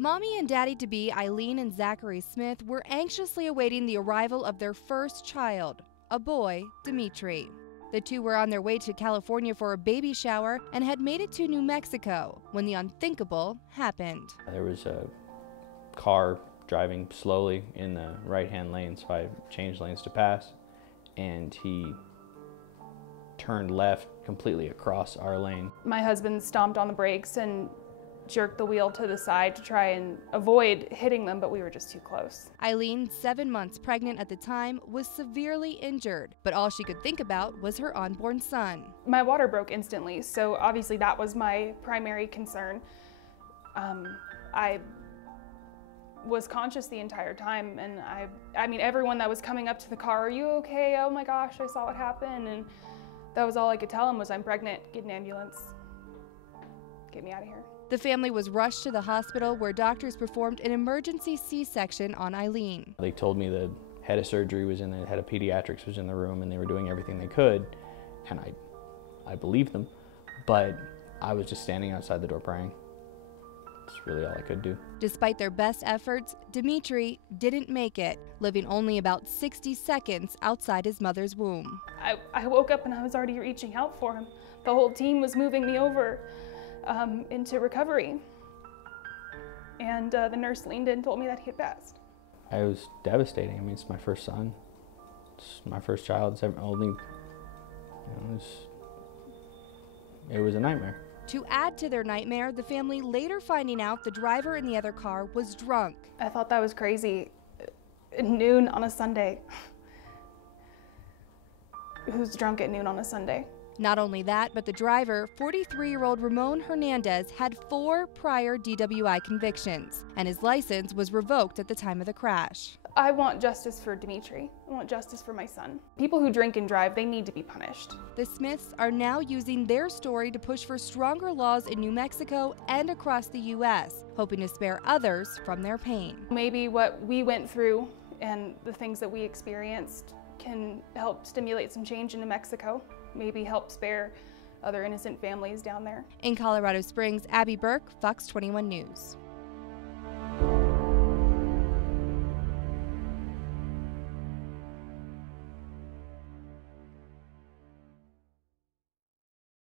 Mommy and Daddy-to-be Eileen and Zachary Smith were anxiously awaiting the arrival of their first child, a boy, Dimitri. The two were on their way to California for a baby shower and had made it to New Mexico when the unthinkable happened. There was a car driving slowly in the right-hand lane, so I changed lanes to pass, and he turned left completely across our lane. My husband stomped on the brakes and jerked the wheel to the side to try and avoid hitting them, but we were just too close. Eileen, 7 months pregnant at the time, was severely injured, but all she could think about was her unborn son. My water broke instantly, so obviously that was my primary concern. I was conscious the entire time, and I mean, everyone that was coming up to the car, "Are you okay? Oh my gosh, I saw what happened." And that was all I could tell him was, "I'm pregnant, get an ambulance, get me out of here." The family was rushed to the hospital where doctors performed an emergency C-section on Eileen. They told me the head of surgery was in the head of pediatrics was in the room, and they were doing everything they could, and I believed them, but I was just standing outside the door praying. That's really all I could do. Despite their best efforts, Dimitri didn't make it, living only about 60 seconds outside his mother's womb. I woke up and I was already reaching out for him. The whole team was moving me over into recovery, and the nurse leaned in and told me that he had passed. It was devastating. I mean, it's my first son. It's my first child. It's only, you know, it was a nightmare. To add to their nightmare, the family later finding out the driver in the other car was drunk. I thought that was crazy. At noon on a Sunday. Who's drunk at noon on a Sunday? Not only that, but the driver, 43-year-old Ramon Hernandez, had 4 prior DWI convictions, and his license was revoked at the time of the crash. I want justice for Dimitri. I want justice for my son. People who drink and drive, they need to be punished. The Smiths are now using their story to push for stronger laws in New Mexico and across the U.S., hoping to spare others from their pain. Maybe what we went through and the things that we experienced can help stimulate some change in New Mexico. Maybe help spare other innocent families down there. In Colorado Springs, Abby Burke, Fox 21 News.